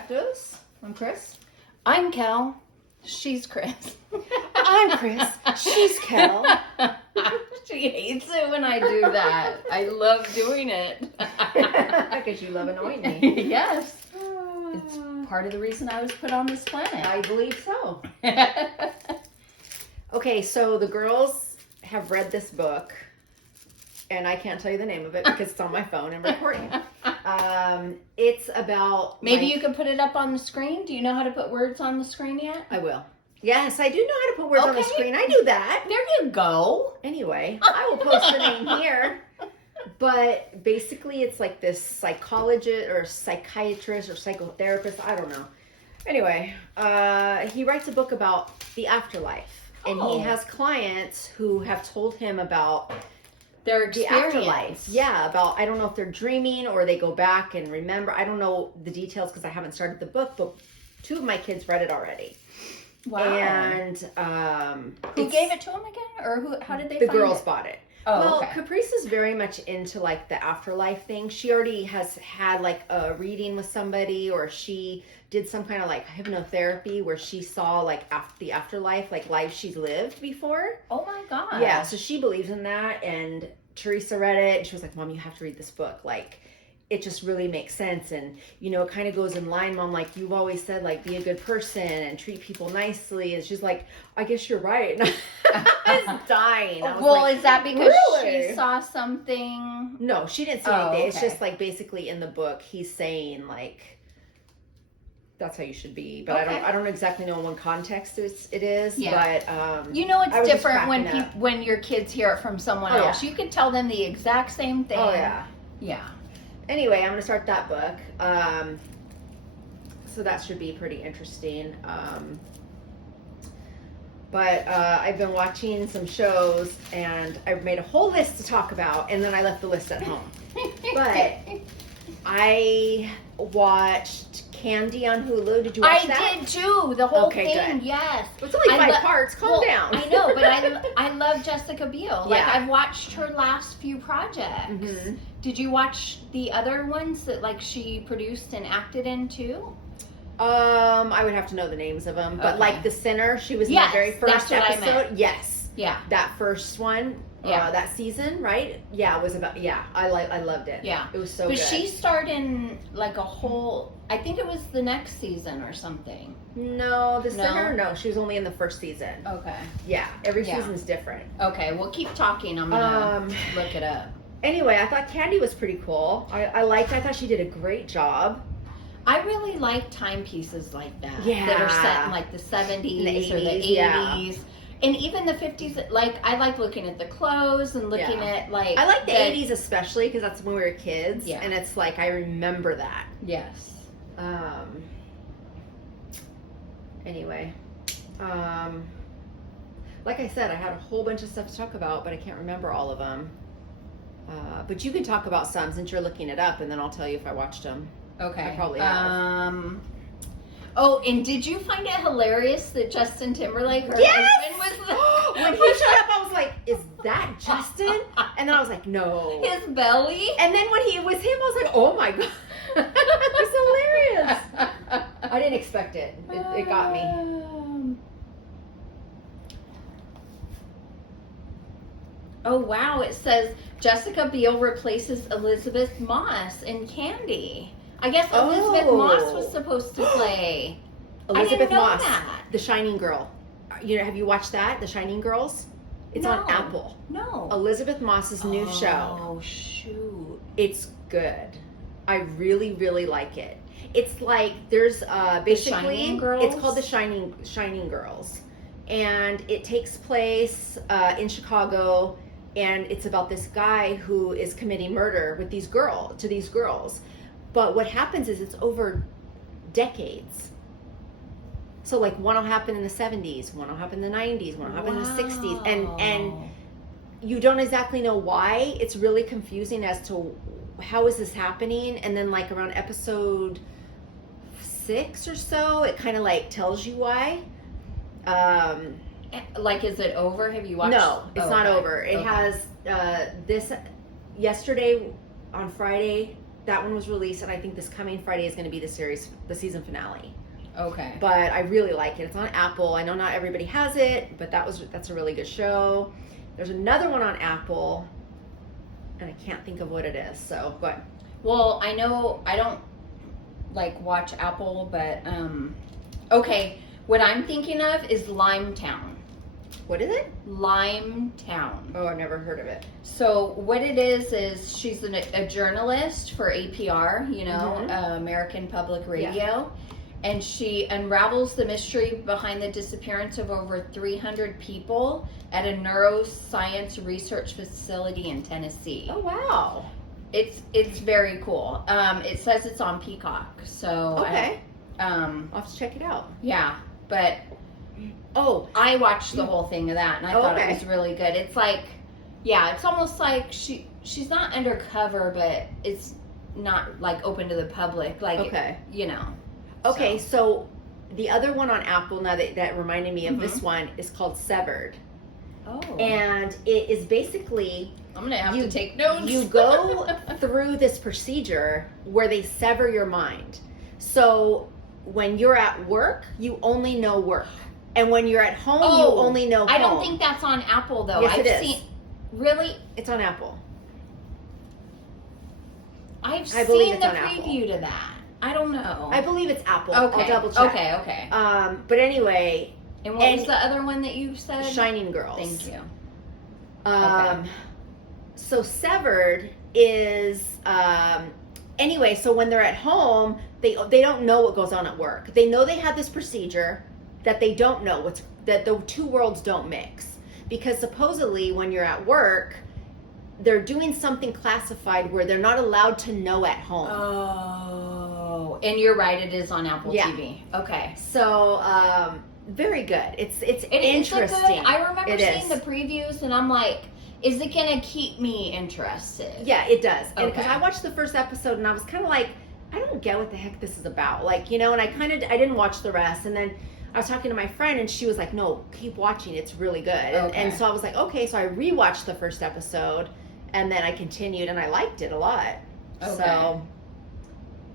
Practice. I'm Kris. I'm Kel. She's Kris. I'm Kris. She's Kel. She hates it when I do that. I love doing it. Because you love annoying me. Yes. It's part of the reason I was put on this planet. I believe so. Okay, so the girls have read this book, and I can't tell you the name of it because it's on my phone and recording. It's about... Maybe you could put it up on the screen. Do you know how to put words on the screen yet? I will. Yes, I do know how to put words on the screen. I knew that. There you go. Anyway, I will post the name here. But basically, it's like this psychologist or psychiatrist or psychotherapist. I don't know. Anyway, he writes a book about the afterlife. And he has clients who have told him about their the afterlife. Yeah, about, I don't know if they're dreaming or they go back and remember. I don't know the details because I haven't started the book, but 2 of my kids read it already. Wow. And who gave it to them again? Or how did they the find girls it? bought it. Oh, well, okay. Caprice is very much into like the afterlife thing. She already has had like a reading with somebody, or she did some kind of like hypnotherapy where she saw like the afterlife, like life she's lived before. Oh my God. Yeah, so she believes in that. And Teresa read it and she was like, Mom, you have to read this book. Like, it just really makes sense. And, you know, it kind of goes in line, Mom, like you've always said, like, be a good person and treat people nicely. And she's like, I guess you're right. And I was dying. I was well, like, is that because really? she saw something? No, she didn't see anything. Okay. It's just like basically in the book, he's saying like, that's how you should be. But I don't exactly know in what context it is. Yeah. But, you know, it's different when your kids hear it from someone else. Yeah. You can tell them the exact same thing. Oh, yeah. Yeah. Anyway, I'm going to start that book. So that should be pretty interesting. But I've been watching some shows, and I've made a whole list to talk about, and then I left the list at home. But I watched Candy on Hulu. Did you watch that? I did too. The whole thing. Good. Yes. It's only 5 parts. Calm down. I know, but I love Jessica Biel. Like, Yeah. I've watched her last few projects. Mm-hmm. Did you watch the other ones that like she produced and acted in too? I would have to know the names of them, but like The Sinner, she was in the very first episode. Yes. Yeah. That first one. Yeah. That season, right? Yeah, it was about. Yeah, I loved it. Yeah, it was so good. But she starred in like a whole. I think it was the next season or something. No, The Sinner. No, she was only in the first season. Okay. Yeah, every season's different. Okay, well, keep talking. I'm gonna look it up. Anyway, I thought Candy was pretty cool. I thought she did a great job. I really like timepieces like that. Yeah. That are set in like the 70s or the 80s. Yeah. And even the 50s. Like, I like looking at the clothes and looking at like... I like the 80s especially because that's when we were kids. Yeah. And it's like, I remember that. Yes. Anyway. Like I said, I had a whole bunch of stuff to talk about, but I can't remember all of them. But you can talk about some since you're looking it up, and then I'll tell you if I watched them. Okay. I probably have. Oh, and did you find it hilarious that Justin Timberlake, her husband, was when he showed up, I was like, "Is that Justin?" And then I was like, "No." His belly. And then when it was him, I was like, "Oh my God, it's hilarious!" I didn't expect it. It got me. Oh wow! It says Jessica Biel replaces Elizabeth Moss in Candy. I guess Elizabeth Moss was supposed to play. Elizabeth Moss, that. The Shining Girl. You know, have you watched that? The Shining Girls? It's on Apple. No. Elizabeth Moss's new show. Oh shoot! It's good. I really, really like it. It's like there's basically it's called the Shining Girls, and it takes place in Chicago, and it's about this guy who is committing murder with these girls. But what happens is it's over decades. So like one will happen in the 70s, one will happen in the 90s, one will happen in the 60s. And you don't exactly know why. It's really confusing as to how is this happening. And then like around episode 6 or so, it kind of like tells you why. Like, is it over? Have you watched? No, it's not over. It has this yesterday on Friday. that one was released, and I think this coming Friday is going to be the season finale. Okay. But I really like it. It's on Apple. I know not everybody has it, but that's a really good show. There's another one on Apple, and I can't think of what it is. So go ahead. Well, I know I don't like watch Apple, but okay. What I'm thinking of is Limetown. What is it? Limetown. Oh, I've never heard of it. So what it is she's a journalist for APR, American Public Radio, and she unravels the mystery behind the disappearance of over 300 people at a neuroscience research facility in Tennessee. Oh, wow. It's very cool. It says it's on Peacock, so okay. I'll have to check it out. Yeah, but I watched the whole thing of that, and I thought it was really good. It's like, it's almost like she's not undercover, but it's not like open to the public, like Okay, so the other one on Apple now that reminded me of this one is called Severed. Oh. And it is basically I'm gonna have to take notes. You go through this procedure where they sever your mind. So when you're at work, you only know work. And when you're at home, you only know home. I don't think that's on Apple though. Yes, it is. Really? It's on Apple. I've seen the preview to that. I don't know. I believe it's Apple. Okay. I'll double check. Okay. But anyway. And what was the other one that you said? Shinning Girls. Thank you. So Severed is anyway. So when they're at home, they don't know what goes on at work. They know they have this procedure that they don't know that the two worlds don't mix, because supposedly when you're at work, they're doing something classified where they're not allowed to know at home. Oh, and you're right. It is on Apple TV. Okay. So very good. It's interesting. Good. I remember seeing the previews, and I'm like, is it gonna keep me interested? Yeah, it does. And because I watched the first episode, and I was kind of like, I don't get what the heck this is about. Like, and I didn't watch the rest. And then I was talking to my friend, and she was like, no, keep watching. It's really good. And so I was like, okay. So I rewatched the first episode, and then I continued, and I liked it a lot. Okay. So,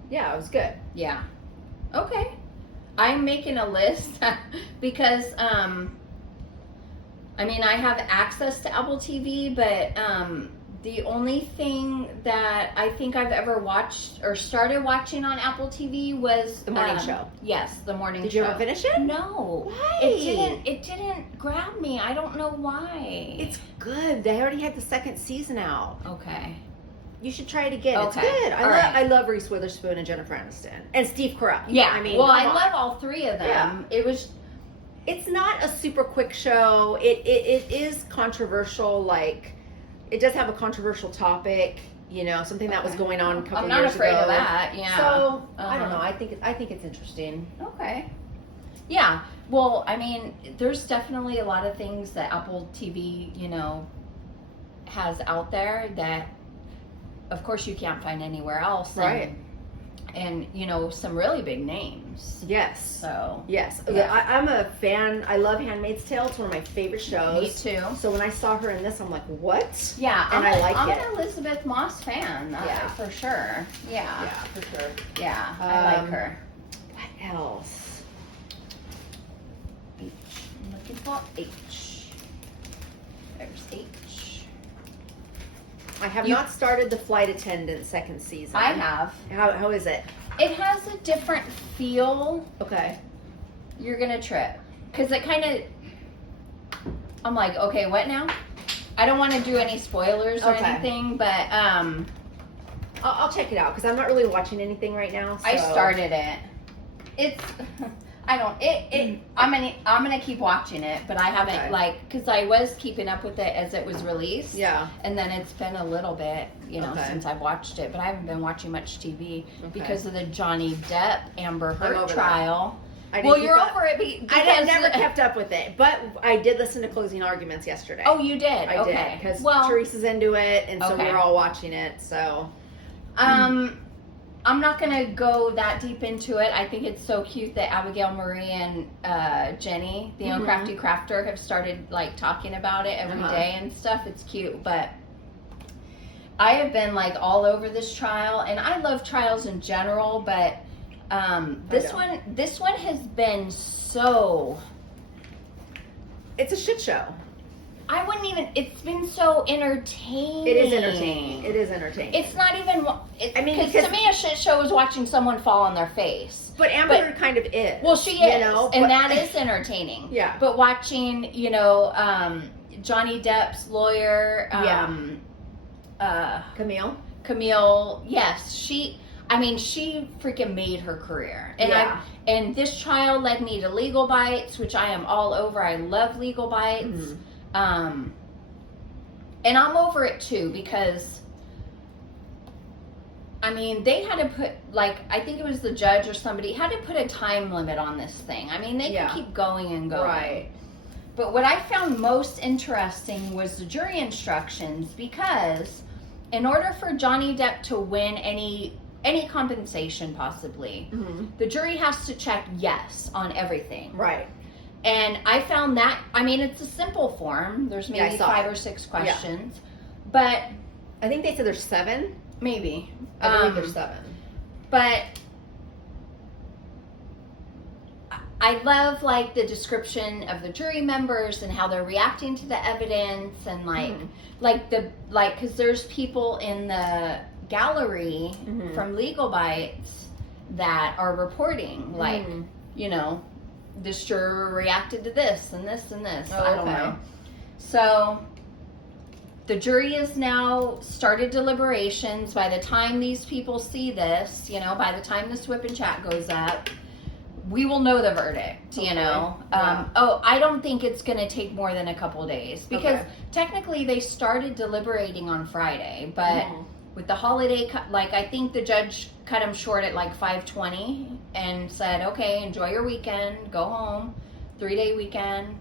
yeah, it was good. Yeah. Okay. I'm making a list because, I have access to Apple TV, but the only thing that I think I've ever watched or started watching on Apple TV was the morning show. Yes, the morning show. Did you ever finish it? No. Why? It didn't grab me. I don't know why. It's good. They already had the second season out. Okay. You should try it again. Okay. It's good. I love Reese Witherspoon and Jennifer Aniston and Steve Carell. Yeah. I love all three of them. Yeah. It's not a super quick show. It is controversial. Like, it does have a controversial topic. Something that was going on a couple years ago. I'm not afraid of that. Yeah. So I don't know. I think it's interesting. Okay. Yeah. Well, there's definitely a lot of things that Apple TV, has out there that, of course, you can't find anywhere else. Right. And some really big names. Yes. So. Yes. Yeah. I'm a fan. I love Handmaid's Tale. It's one of my favorite shows. Me too. So when I saw her in this, I'm like, what? Yeah. And I'm an Elizabeth Moss fan. Yeah. For sure. Yeah. Yeah, for sure. Yeah. I like her. What else? H. I'm looking for H. There's H. I have not started the Flight Attendant second season. I have. How is it? It has a different feel. Okay. You're going to trip. Because it kind of... I'm like, okay, what now? I don't want to do any spoilers or anything, but... I'll check it out, because I'm not really watching anything right now. So. I started it. It's... I'm gonna keep watching it, but I haven't because I was keeping up with it as it was released. Yeah. And then it's been a little bit, since I've watched it, but I haven't been watching much TV because of the Johnny Depp Amber Heard trial. Well, you're over it. I never kept up with it, but I did listen to Closing Arguments yesterday. Oh, you did? I did, because Teresa's into it, and so we're all watching it. So, I'm not going to go that deep into it. I think it's so cute that Abigail Marie and Jenny, the Crafty Crafter, have started talking about it every day and stuff. It's cute, but I have been like all over this trial, and I love trials in general, but this one has been so. It's a shit show. I wouldn't even. It's been so entertaining. It is entertaining. It is entertaining. It's not even. I mean, because to me, a shit show is watching someone fall on their face. But Amber kind of is. Well, she is, and that is entertaining. Yeah. But watching, Johnny Depp's lawyer, Camille, yes, she freaking made her career. And and this trial led me to Legal Bites, which I am all over. I love Legal Bites. Mm-hmm. And I'm over it too, because they had to put, I think it was the judge or somebody had to put a time limit on this thing. They could keep going and going. Right. But what I found most interesting was the jury instructions, because in order for Johnny Depp to win any compensation possibly, mm-hmm. the jury has to check yes on everything. Right. And I found that, it's a simple form. There's maybe 5 or 6 questions. But I think they said there's 7. Maybe. I believe there's 7. But I love the description of the jury members and how they're reacting to the evidence, and because there's people in the gallery mm-hmm. from Legal Bites that are reporting mm-hmm. This juror reacted to this and this and this. Oh, I don't know. So the jury has now started deliberations. By the time these people see this, by the time this WIP and Chat goes up, we will know the verdict, Yeah. I don't think it's going to take more than a couple days, because technically they started deliberating on Friday, but with the holiday, I think the judge cut them short at 5:20 and said, okay, enjoy your weekend, go home, 3-day weekend,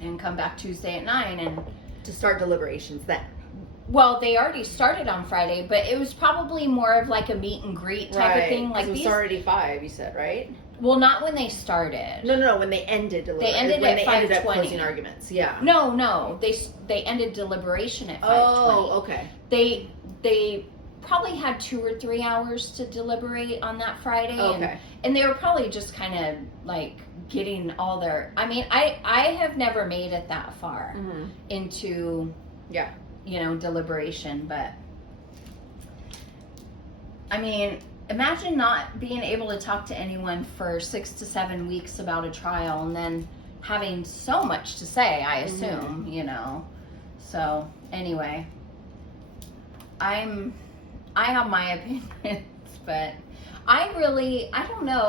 and come back Tuesday at 9 and to start deliberations then. Well, they already started on Friday, but it was probably more of a meet and greet type of thing. It was already 5, you said, right? Well, not when they started. No, when they ended deliberation. They ended at 5:20. Closing arguments, yeah. No, they ended deliberation at 5:20. Oh, okay. They probably had 2 or 3 hours to deliberate on that Friday. Okay. And they were probably just kind of getting all their. I have never made it that far mm-hmm. into deliberation, but imagine not being able to talk to anyone for 6 to 7 weeks about a trial, and then having so much to say, I assume, mm-hmm. So anyway, I have my opinions, but I don't know.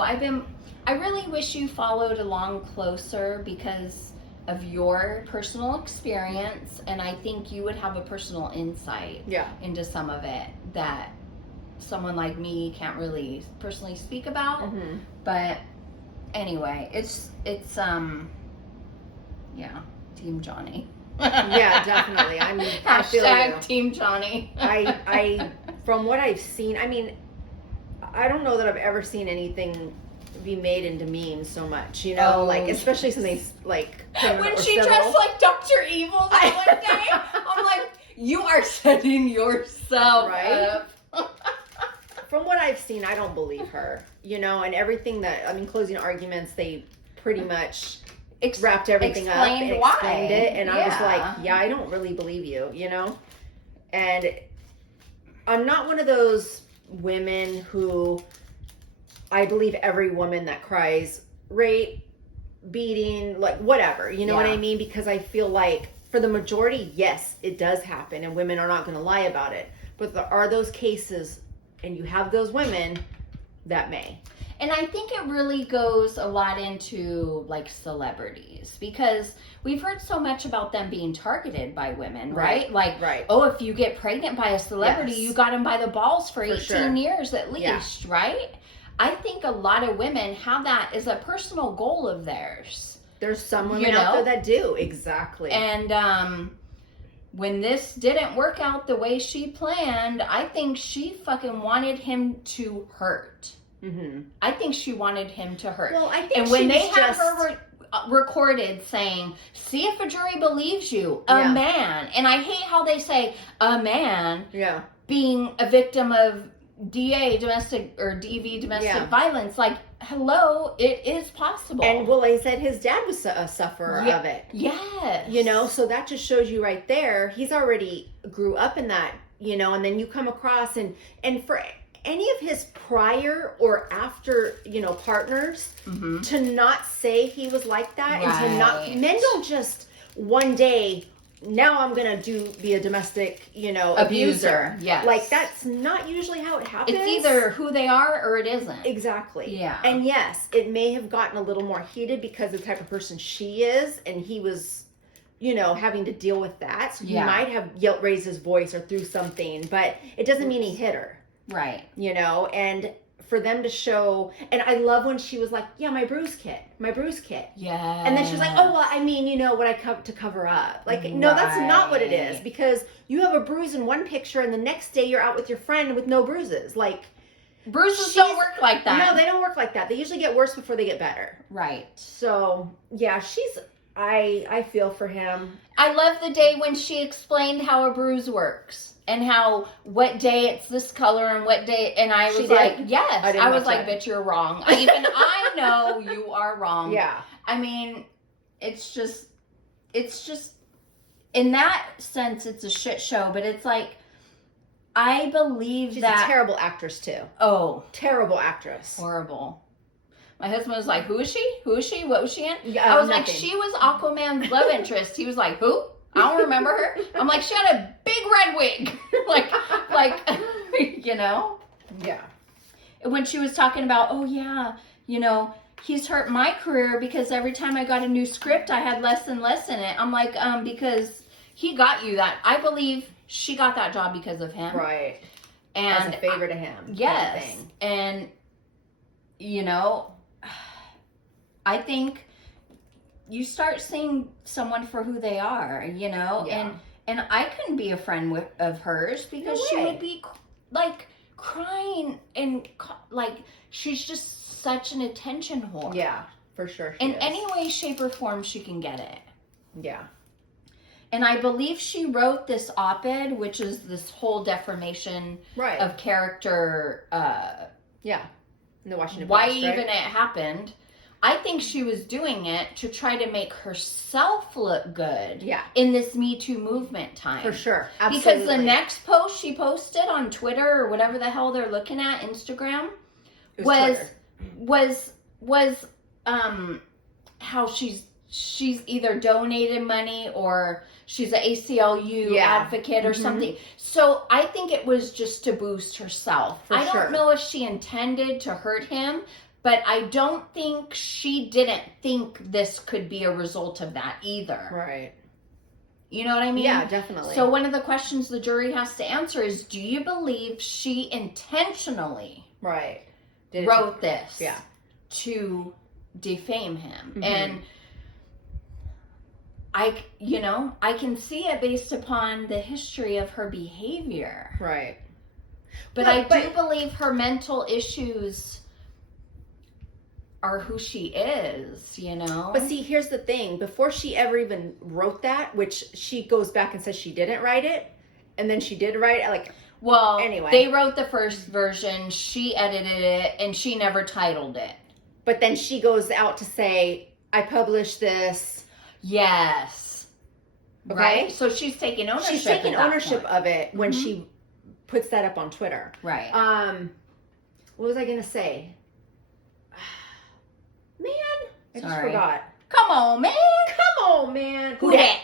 I really wish you followed along closer because of your personal experience, and I think you would have a personal insight into some of it that someone like me can't really personally speak about. Mm-hmm. But anyway, it's Team Johnny. Yeah, definitely. I feel Hashtag Team Johnny. I from what I've seen, I don't know that I've ever seen anything be made into memes so much, especially something when she dressed like Dr. Evil that one day. I'm like, you are setting yourself up. From what I've seen, I don't believe her, and everything that, closing arguments, they pretty much wrapped everything up and explained it. And I was like, I don't really believe you, And I'm not one of those women who, I believe every woman that cries rape, beating, whatever, what I mean? Because I feel like for the majority, yes, it does happen and women are not going to lie about it. But there are those cases, and you have those women that may. And I think it really goes a lot into celebrities, because we've heard so much about them being targeted by women, right? Right. Oh, if you get pregnant by a celebrity, you got them by the balls for 18 years at least, right? I think a lot of women have that as a personal goal of theirs. There's some women out there that do, exactly. And when this didn't work out the way she planned, I think she fucking wanted him to hurt. Mm-hmm. I think she wanted him to hurt. Well, I think and when they had her recorded saying, see if a jury believes you, a man. And I hate how they say a man being a victim of domestic violence. Like, hello, it is possible. And well, they said his dad was a sufferer of it. Yes. You know, so that just shows you right there, he's already grew up in that, you know, and then you come across and for any of his prior or after, you know, partners to not say he was like that and to not, men don't just one day, now I'm going to be a domestic, you know, abuser. Yes. Like, that's not usually how it happens. It's either who they are or it isn't. Exactly. Yeah. And yes, it may have gotten a little more heated because of the type of person she is, and he was, you know, having to deal with that. So he might have raised his voice or threw something, but it doesn't mean he hit her. Right. You know, and for them to show, and I love when she was like, yeah, my bruise kit. Yeah. And then she was like, oh, well, I mean, you know, what I to cover up. Like, no, that's not what it is, because you have a bruise in one picture and the next day you're out with your friend with no bruises. Like, bruises don't work like that. No, they don't work like that. They usually get worse before they get better. Right. So, yeah, I feel for him. I love the day when she explained how a bruise works. And how, what day it's this color and what day, and I was like, yes. I was like, bitch, you're wrong. I know you are wrong. Yeah. I mean, it's just, in that sense, it's a shit show, but it's like, I believe She's that. a terrible actress, too. Oh. Terrible actress. Horrible. My husband was like, who is she? Who is she? What was she in? Yeah, I was like, she was Aquaman's love interest. He was like, who? I don't remember her. I'm like, she had a big red wig. like, you know? Yeah. When she was talking about, oh yeah, you know, he's hurt my career because every time I got a new script, I had less and less in it. I'm like, because he got you that. I believe she got that job because of him. Right. And as a favor to him. Yes. Kind of thing. And, you know, I think you start seeing someone for who they are, you know, and I couldn't be a friend of hers because she would be like crying and like, she's just such an attention whore. Yeah, for sure. In any way, shape, or form she can get it. Yeah. And I believe she wrote this op-ed, which is this whole defamation of character. Yeah. In the Washington Post, why even it happened. I think she was doing it to try to make herself look good in this Me Too movement time. For sure. Absolutely. Because the next post she posted on Twitter or whatever the hell they're looking at, Instagram, was how she's either donated money or she's an ACLU advocate or something. So I think it was just to boost herself. I don't know if she intended to hurt him, but I don't think she didn't think this could be a result of that either. Right. You know what I mean? Yeah, definitely. So one of the questions the jury has to answer is, do you believe she intentionally wrote this to defame him? And I can see it based upon the history of her behavior. Right. But I do believe her mental issues are who she is, you know? But see, here's the thing. Before she ever even wrote that, which she goes back and says she didn't write it, and then she did write it, like... Well, anyway. They wrote the first version, she edited it, and she never titled it. But then she goes out to say, I published this. Yes. Okay? Right? So she's taking ownership. She's taking ownership of it when she puts that up on Twitter. Right. What was I going to say? Man, I just forgot. Come on, man. Who dat?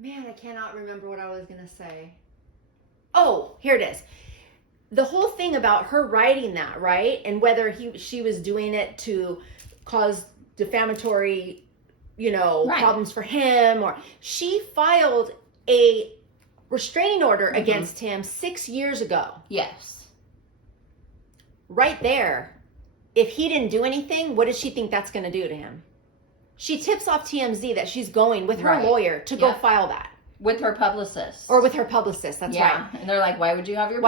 Man, I cannot remember what I was going to say. Oh, here it is. The whole thing about her writing that, right? And whether she was doing it to cause defamatory, problems for him, or she filed a restraining order against him 6 years ago. Yes. Right there, if he didn't do anything, what does she think that's going to do to him? She tips off TMZ that she's going with her lawyer to go file that. With her publicist. Or with her publicist, that's right. And they're like, why would you have your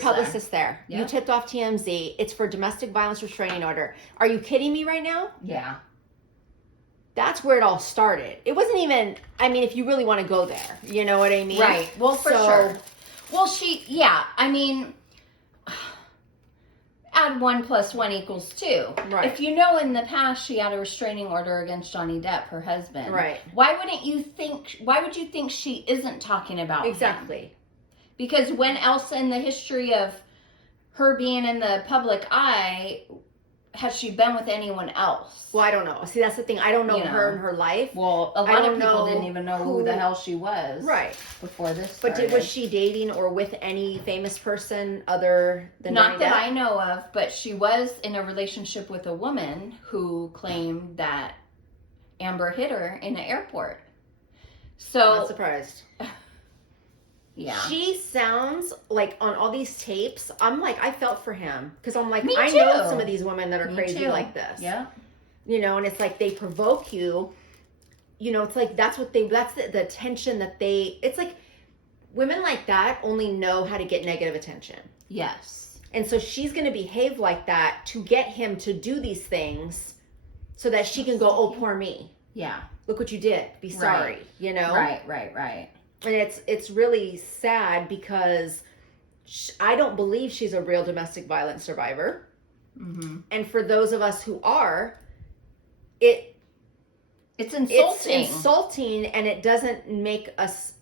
publicist there? Yep. You tipped off TMZ. It's for domestic violence restraining order. Are you kidding me right now? Yeah. That's where it all started. It wasn't even, I mean, if you really want to go there, you know what I mean? Right. Well, for sure. Well, I mean, add 1 + 1 = 2. Right. If you know in the past she had a restraining order against Johnny Depp, her husband. Right. Why would you think she isn't talking about exactly him? Because when else in the history of her being in the public eye has she been with anyone else? Well, I don't know. See, that's the thing. I don't know her and her life. Well, a lot of people didn't even know who the hell she was. Right. Before this started. But was she dating or with any famous person other than Not Johnny that Depp? I know of, but she was in a relationship with a woman who claimed that Amber hit her in an airport. So Not surprised. Yeah. She sounds like on all these tapes, I'm like, I felt for him. Because I'm like, Me I too. know some of these women that are Me crazy too. like this. Yeah. You know, and it's like they provoke you. You know, it's like that's the attention that it's like women like that only know how to get negative attention. Yes. And so she's going to behave like that to get him to do these things so that she can go, oh, poor me. Yeah. Look what you did. Be sorry. Right. You know? Right. And it's really sad because I don't believe she's a real domestic violence survivor. Mm-hmm. And for those of us who are, it's insulting. It's insulting, and it doesn't make us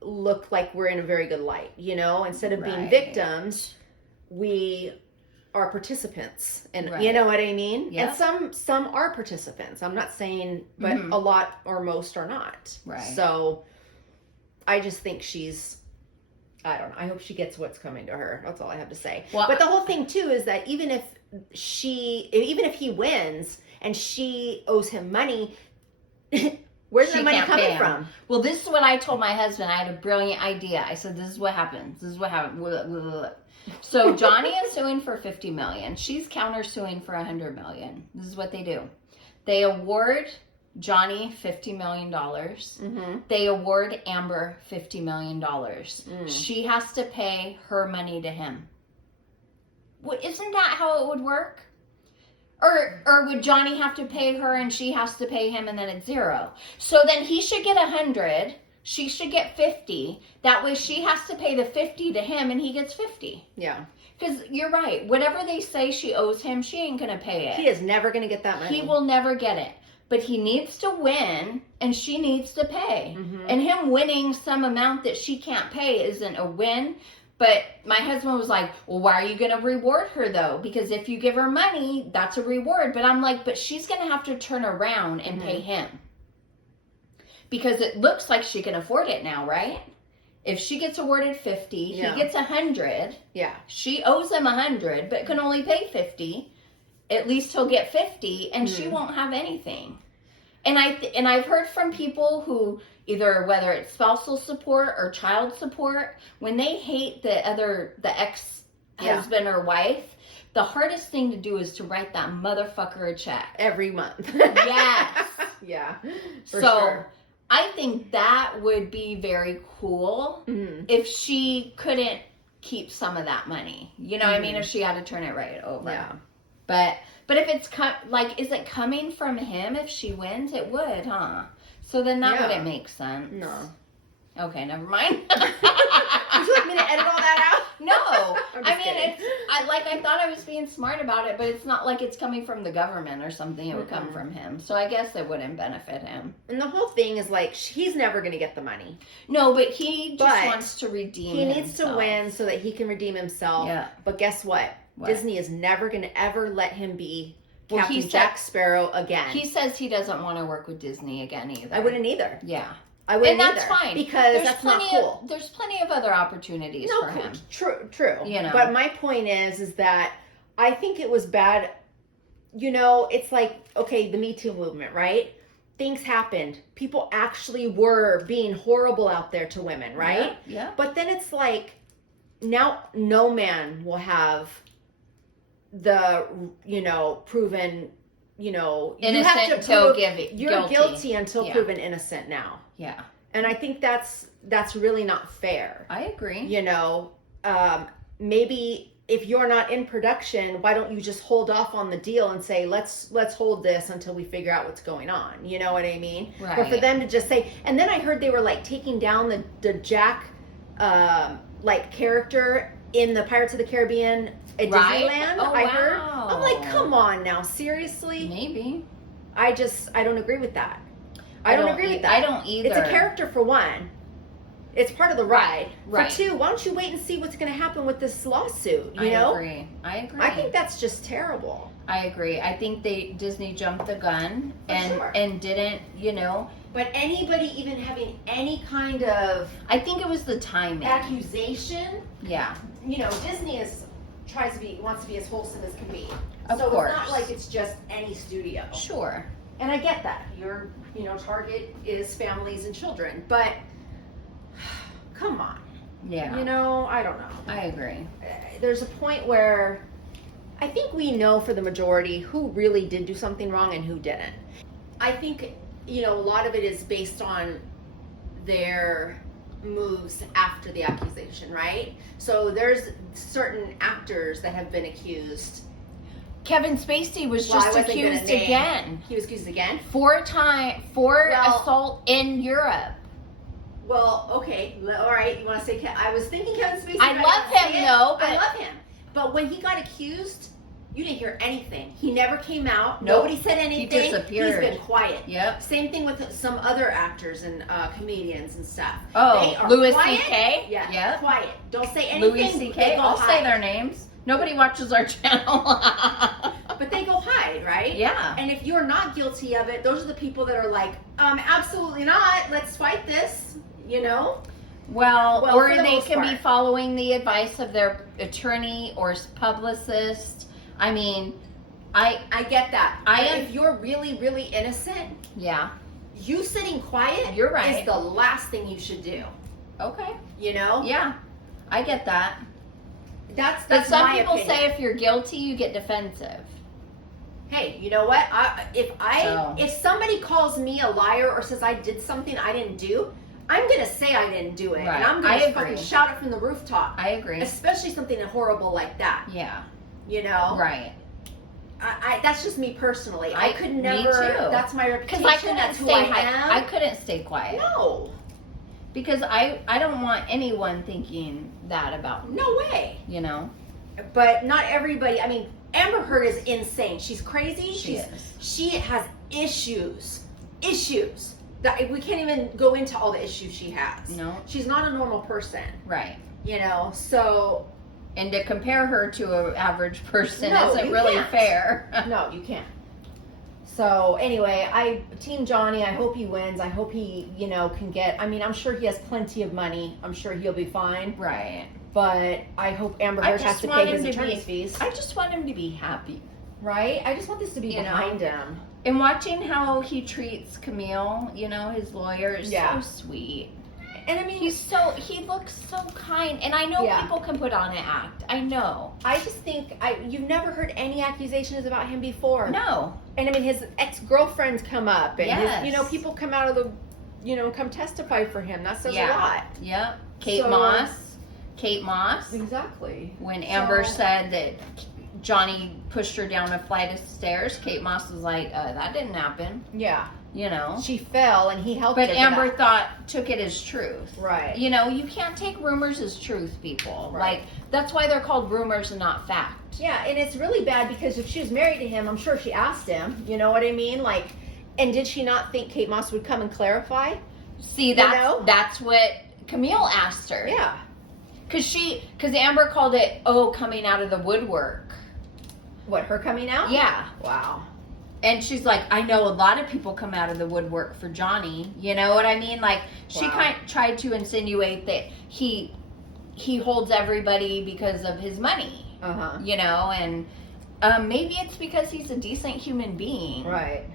look like we're in a very good light. You know, instead of being victims, we are participants, and you know what I mean. Yep. And some are participants. I'm not saying, but a lot or most are not. Right. So I just think I don't know. I hope she gets what's coming to her. That's all I have to say. Well, but the whole thing too is that even if he wins and she owes him money, where's the money coming from? Well, this is what I told my husband. I had a brilliant idea. I said, this is what happens. So Johnny is suing for $50 million. She's countersuing for $100 million. This is what they do. They award Johnny $50 million. Mm-hmm. They award Amber $50 million. She has to pay her money to him. Well, isn't that how it would work? Or would Johnny have to pay her and she has to pay him and then it's 0? So then he should get 100. She should get 50. That way she has to pay the 50 to him and he gets 50. Yeah. Because you're right. Whatever they say she owes him, she ain't going to pay it. He is never going to get that money. He will never get it. But he needs to win and she needs to pay. Mm-hmm. And him winning some amount that she can't pay isn't a win. But my husband was like, well, why are you going to reward her, though? Because if you give her money, that's a reward. But I'm like, but she's going to have to turn around and pay him. Because it looks like she can afford it now, right? If she gets awarded 50, he gets 100. Yeah. She owes him 100, but can only pay 50. At least he'll get 50, and she won't have anything. And I've heard from people who either whether it's spousal support or child support, when they hate the ex-husband or wife, the hardest thing to do is to write that motherfucker a check every month. Yes. Yeah. For sure. I think that would be very cool if she couldn't keep some of that money. You know what I mean? If she had to turn it right over. Yeah. But if it's is it coming from him if she wins? It would, huh? So then that wouldn't make sense. No. Okay, never mind. Would you like me to edit all that out? No. I thought I was being smart about it, but it's not like it's coming from the government or something. It would come from him. So I guess it wouldn't benefit him. And the whole thing is like, he's never going to get the money. No, but he just wants to redeem himself. He needs to win so that he can redeem himself. Yeah. But guess what? Disney is never going to ever let him be Captain Jack Sparrow again. He says he doesn't want to work with Disney again either. I wouldn't either. Yeah. I wouldn't and that's fine. Because that's not cool. There's plenty of other opportunities for him. True. You know. But my point is that I think it was bad. You know, it's like, okay, the Me Too movement, right? Things happened. People actually were being horrible out there to women, right? Yeah. But then it's like, now no man will have the, proven, innocent until guilty. You're guilty until proven innocent now. Yeah. And I think that's that's really not fair. I agree. You know, maybe if you're not in production, why don't you just hold off on the deal and say, let's hold this until we figure out what's going on. You know what I mean? Right. But for them to just say, and then I heard they were like taking down the Jack like character in the Pirates of the Caribbean at Disneyland. Oh, I wow. heard. I'm like, come on now, seriously? Maybe. I don't agree with that. I don't agree with that. I don't either. It's a character for one. It's part of the ride. Right. For two, why don't you wait and see what's going to happen with this lawsuit? You know? I agree. I think that's just terrible. I agree. I think Disney jumped the gun and didn't, you know. But anybody even having any kind of I think it was the timing. accusation. Yeah. You know, Disney wants to be as wholesome as can be. Of so course. It's not like it's just any studio. Sure. And I get that. Target is families and children, but come on. Yeah. You know, I don't know. I agree. There's a point where I think we know for the majority who really did do something wrong and who didn't. I think, a lot of it is based on their moves after the accusation, right? So there's certain actors that have been accused. Kevin Spacey was just accused again. He was accused again? For assault in Europe. Well, okay, all right. You want to say? I was thinking Kevin Spacey. I love him though. I love him, but when he got accused, you didn't hear anything. He never came out. Nope. Nobody said anything. He disappeared. He's been quiet. Yep. Same thing with some other actors and comedians and stuff. Oh, they are Louis quiet. C.K. Yeah. Yep. Quiet. Don't say anything. Louis C.K. I'll I'll say their names. Nobody watches our channel. But they go hide, right? Yeah. And if you're not guilty of it, those are the people that are like, absolutely not. Let's fight this. You know. Well, or they can be part. following the advice of their attorney or publicist. I mean, I get that. If if you're really, really innocent, yeah, you sitting quiet, you're right, is the last thing you should do. Okay. You know? Yeah, I get that. That's but some my people opinion. say if you're guilty, you get defensive. Hey, you know what? If somebody calls me a liar or says I did something I didn't do, I'm gonna say I didn't do it, right. and I'm gonna fucking shout it from the rooftop. I agree. Especially something horrible like that. Yeah. You know? Right. That's just me personally. I could never. Me too. That's my reputation. Because I couldn't that's stay who I am. I couldn't stay quiet. No. Because I don't want anyone thinking that about me. No way. You know? But not everybody. I mean, Amber Heard is insane. She's crazy. She has issues. Issues. We can't even go into all the issues she has. No. She's not a normal person. Right. You know, so. And to compare her to an average person isn't really can't. fair. No, you can't. So anyway, Team Johnny, I hope he wins. I hope he, can get, I'm sure he has plenty of money. I'm sure he'll be fine. Right. But I hope Amber Heard has to pay his attorney's fees. I just want him to be happy. Right? I just want this to be behind him. And watching how he treats Camille, his lawyer is so sweet. And I mean, he looks so kind. And I know people can put on an act. I know. I just think you've never heard any accusations about him before. No. And I mean, his ex-girlfriends come up, and yes. people come out of the, come testify for him. That says a lot. Yep. Kate Moss. Exactly. When Amber said that Johnny pushed her down a flight of stairs, Kate Moss was like, that didn't happen. Yeah. She fell and he helped her. But Amber took it as truth. Right. You can't take rumors as truth, people. Right. Like, that's why they're called rumors and not fact. Yeah, and it's really bad because if she was married to him, I'm sure she asked him, you know what I mean? Like, and did she not think Kate Moss would come and clarify? See, that's what Camille asked her. Yeah. Because Amber called it, coming out of the woodwork. What, her coming out? Yeah. Wow. And she's like, I know a lot of people come out of the woodwork for Johnny. You know what I mean? Like, she kind of tried to insinuate that he holds everybody because of his money. Uh-huh. And maybe it's because he's a decent human being. Right.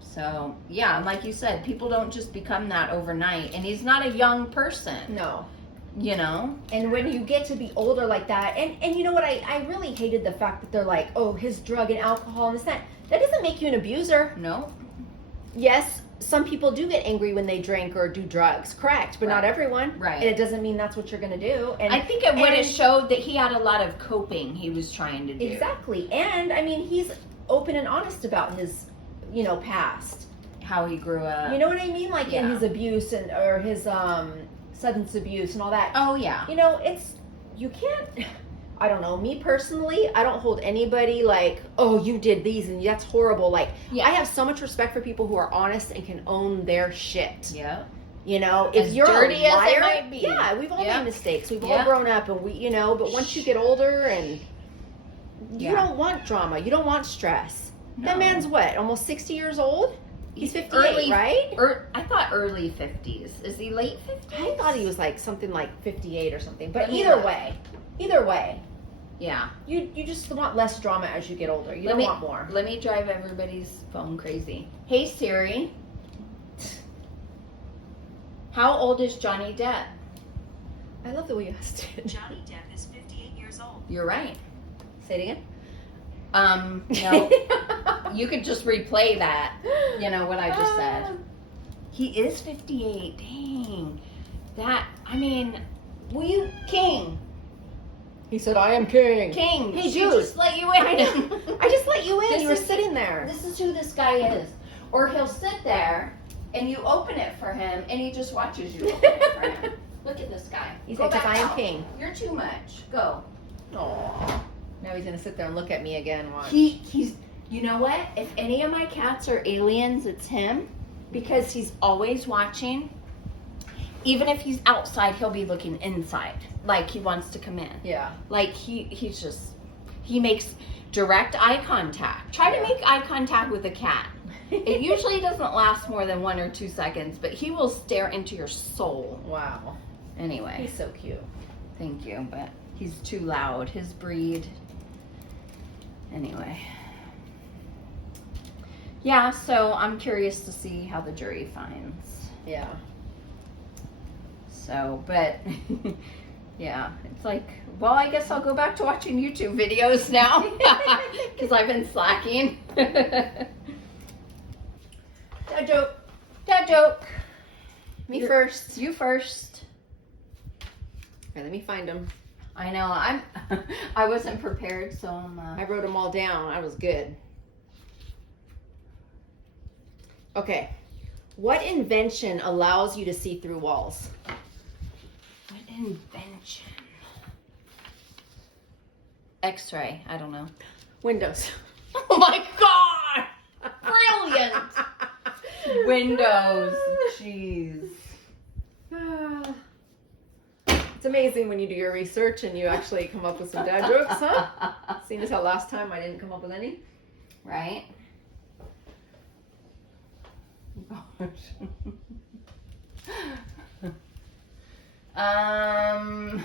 So, yeah, and like you said, people don't just become that overnight. And he's not a young person. No. And when you get to be older like that, and you know what, I really hated the fact that they're like, his drug and alcohol and this, that doesn't make you an abuser. No. Yes, some people do get angry when they drink or do drugs, correct, but not everyone. Right. And it doesn't mean that's what you're going to do. And I think it would have showed that he had a lot of coping he was trying to do. Exactly. And, I mean, he's open and honest about his, past. How he grew up. You know what I mean? Like in his abuse or his substance abuse and all that. Oh, yeah. You can't... I don't know. Me personally, I don't hold anybody like, oh, you did these and that's horrible. Like, I have so much respect for people who are honest and can own their shit. Yeah. If as you're dirty a liar, as it might be. Yeah, we've all made mistakes. We've all grown up, and but once you get older and you don't want drama, you don't want stress. No. That man's what? Almost 60 years old? He's 58, right? I thought early 50s. Is he late 50s? I thought he was like something like 58 or something. But either way. Yeah. You just want less drama as you get older. You don't want more. Let me drive everybody's phone crazy. Hey Siri. How old is Johnny Depp? I love the way you asked it. Johnny Depp is 58 years old. You're right. Say it again. No. You could just replay that. What I just said. He is 58. Dang. King. He said, I am king. King. Hey, she dude. just let you in. I just let you in. You were sitting there. This is who this guy is. Or he'll sit there and you open it for him and he just watches you open it for him. Look at this guy. He said, because I am king. You're too much. Go. Aww. Now he's going to sit there and look at me again. Watch. He's, you know what? If any of my cats are aliens, it's him. Because he's always watching. Even if he's outside, he'll be looking inside. Like he wants to come in. Yeah. Like he makes direct eye contact. Try to make eye contact with a cat. It usually doesn't last more than 1 or 2 seconds, but he will stare into your soul. Wow. Anyway. He's so cute. Thank you, but he's too loud. His breed. Anyway. Yeah, so I'm curious to see how the jury finds. Yeah. So, but... Yeah, it's like, well, I guess I'll go back to watching YouTube videos now because I've been slacking. Dad joke. Me first. You first. Okay, let me find them. I know, I wasn't prepared, so I wrote them all down. I was good. Okay. What invention allows you to see through walls? Invention. X-ray. I don't know. Windows. Oh my god! Brilliant! Windows. Jeez. It's amazing when you do your research and you actually come up with some dad jokes, huh? Seeing as how last time I didn't come up with any. Right? Gosh. I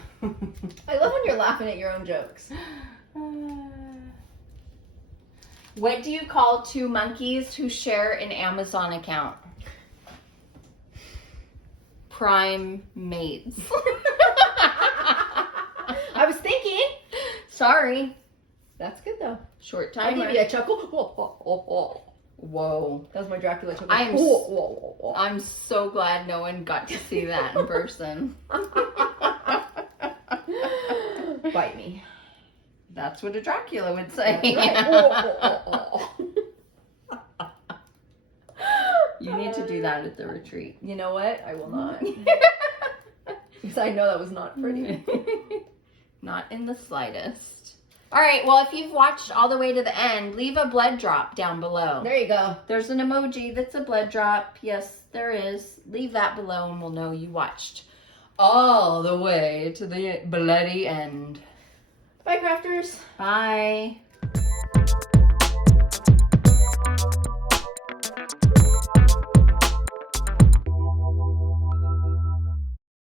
love when you're laughing at your own jokes. What do you call two monkeys who share an Amazon account? Prime mates. I was thinking. Sorry. That's good though. Short I'll timer. give you a chuckle. Whoa. That was my Dracula chuckle. I'm so glad no one got to see that in person. Bite me. That's what a Dracula would say. You need to do that at the retreat. You know what? I will not. Because I know that was not pretty. Not in the slightest. All right, well, if you've watched all the way to the end, leave a blood drop down below. There you go. There's an emoji that's a blood drop. Yes, there is. Leave that below and we'll know you watched all the way to the bloody end. Bye, crafters. Bye.